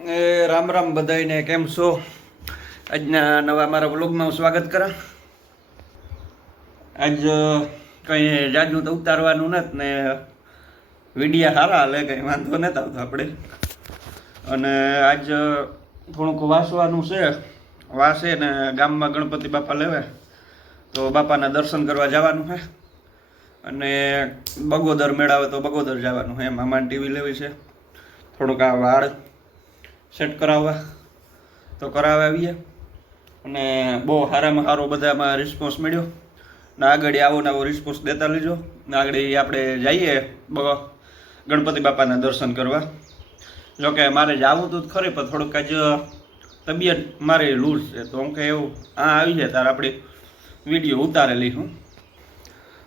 રામ રામ બધાને કેમ છો? આજના નવા મારા વ્લોગમાં હું સ્વાગત કરા. આજ કંઈ જાજુ તો ઉતારવાનું નથી ને વિડીયા સારા હાલે, કંઈ વાંધો નથી આવતો આપણે. અને આજ થોડુંક વાંચવાનું છે. વાસે ને ગામમાં ગણપતિ બાપા લેવે તો બાપાના દર્શન કરવા જવાનું છે. અને બગોદર મેળાવે તો બગોદર જવાનું છે. મામાને ટીવી લેવી છે, થોડુંક આ વાળ સેટ કરાવવા તો કરાવી આવીએ. અને બહુ સારામાં સારો બધામાં રિસ્પોન્સ મળ્યો ને આગળ આવો ને આવો રિસ્પોન્સ દેતા લેજો ને આગળ આપણે જઈએ ગણપતિ બાપાના દર્શન કરવા. જોકે મારે જવું તો ખરી પણ થોડુંક જ તબિયત મારી લૂઝ છે, તો હું કે એવું આવી જાય ત્યારે આપણે વિડીયો ઉતારી લઈશું.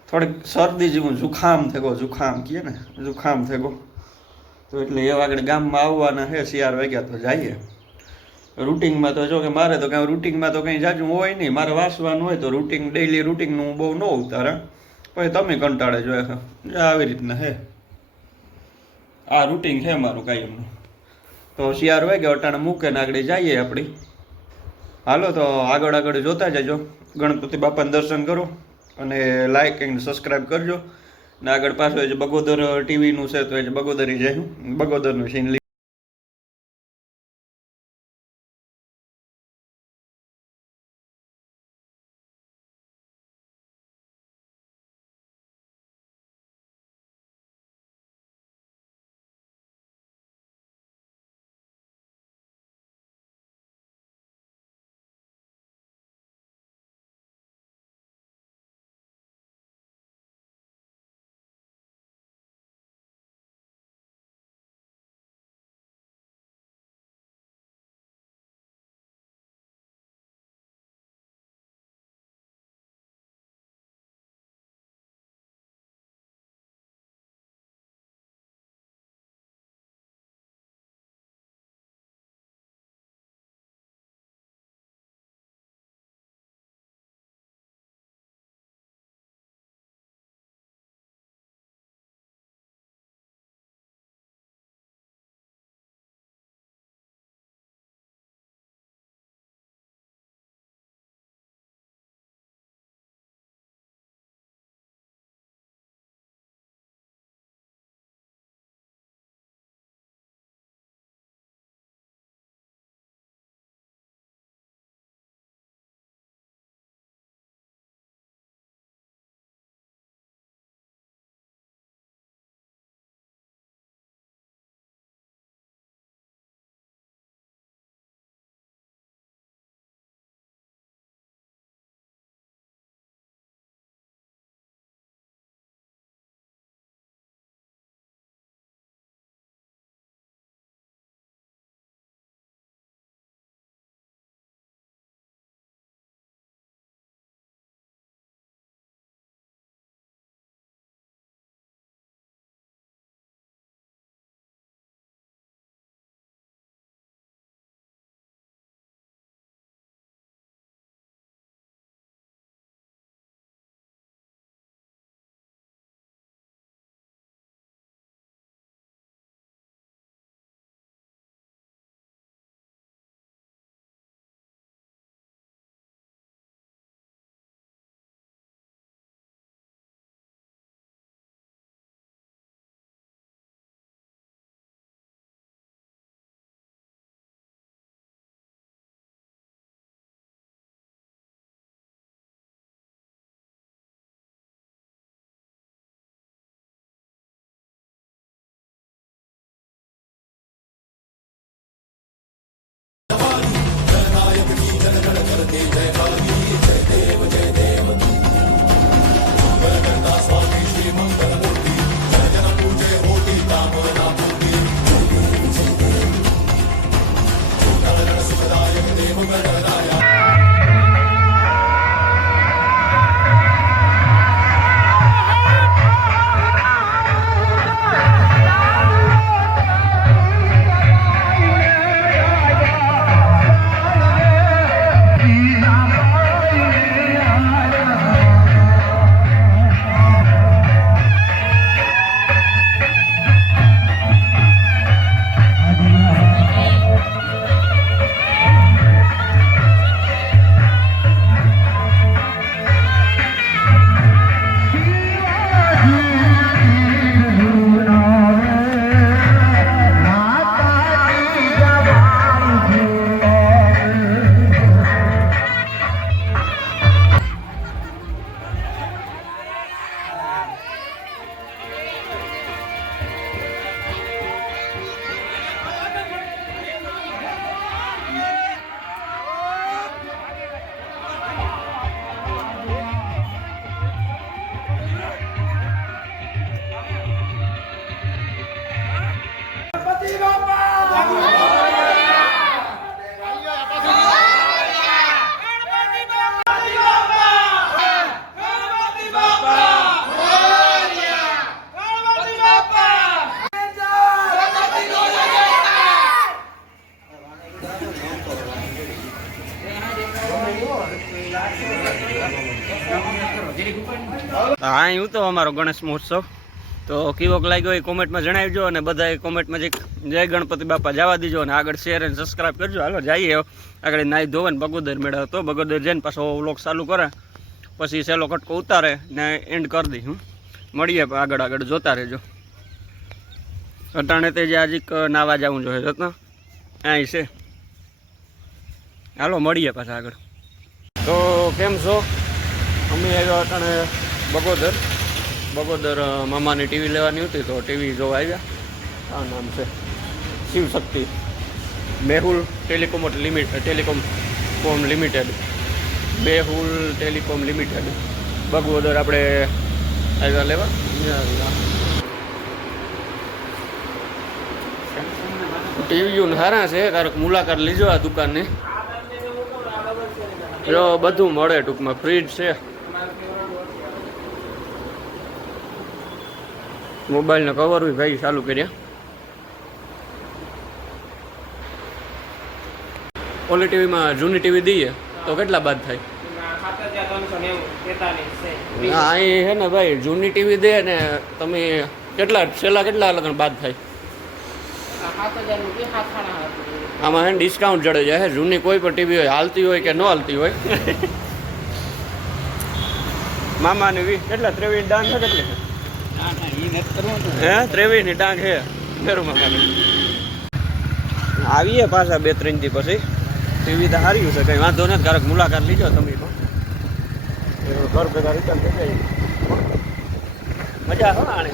થોડીક શરદી જેવું જુખામ થયો, જુખામ કહે ને, જુખામ થયો. તો એટલે એવા આગળ ગામમાં આવવાના છે. 4 વાગ્યા તો જઈએ. રૂટિનમાં તો જો કે મારે તો કાંઈ રૂટિનમાં તો કંઈ જાજુ હોય નહીં. મારે વાંચવાનું હોય તો રૂટિન ડેઈલી રૂટિનનું હું બહુ ન ઉતારે. પછી તમે કંટાળે જોઈએ આવી રીતના હે. આ રૂટિન છે મારું કાયમનું. તો 4 વાગ્યા અટાણે મૂકે ને આગળ જઈએ આપણી. હાલો તો આગળ આગળ જોતા જજો. ગણપતિ બાપાને દર્શન કરો અને લાઈક એન્ડ સબસ્ક્રાઈબ કરજો. ને આગળ પાછું એ જે બગોદર ટીવીનું છે તો એ જે બગોદરી જાય બગોદરનું સીન હા હું તો અમારો ગણેશ મહોત્સવ તો કેવોક લાગ્યો એ કોમેન્ટમાં જણાવજો અને બધાએ કોમેન્ટમાં જય ગણપતિ બાપા જવા દીજો અને આગળ શેર અને સબસ્ક્રાઈબ કરજો. હાલો જઈએ આગળ નાહી ધોવે ને બગોદર મેળવતો બગોદર જઈને પાછો વ્લોગ ચાલુ કરે પછી સહેલો કટકો ઉતારે ને એન્ડ કરી દઈ. મળીએ આગળ આગળ જોતા રહેજો. અટાણે તે જે આજે નાવા જવું જોઈએ રત્ન અહીં છે. હાલો મળીએ પાછા આગળ. તો કેમ છો? અમે આવ્યા અટાણે બગોદર મામાની ટીવી લેવાની હતી તો ટીવી જોવા આવ્યા. આ નામ છે Shivshakti Mehul telecom limited Mehul telecom limited Bagodar આપણે આવ્યા લેવા. ટીવીઓ સારા છે, કારક મુલાકાત લીજો આ દુકાનની. જો બધું મળે ટૂંકમાં. ફ્રીજ છે, મોબાઈલના કવર હોય ભાઈ ચાલુ કર્યા. ઓલી ટીવીમાં જૂની ટીવી દઈએ તો કેટલા બાદ થાય? હા અહીં છે ને ભાઈ જૂની ટીવી દે ને તમે છેલ્લા કેટલા લગન બાદ થાય? આમાં હે ડિસ્કાઉન્ટ જડે જાય. જૂની કોઈ પણ ટીવી હોય હાલતી હોય કે ન હાલતી હોય. મામાની કેટલા 23 ડાંગ છે કેટલી? હે 23 ડાંગ છે ફેરું મામાની. આવીએ પાછા 2-3 દી પછી. ટીવી તો સારી છે, કંઈ વાંધો નથી. કારક મુલાકાત લીજો તમે પણ. ઘર ભેગા રિટર્ન થઈ જાય. મજા આવે આને.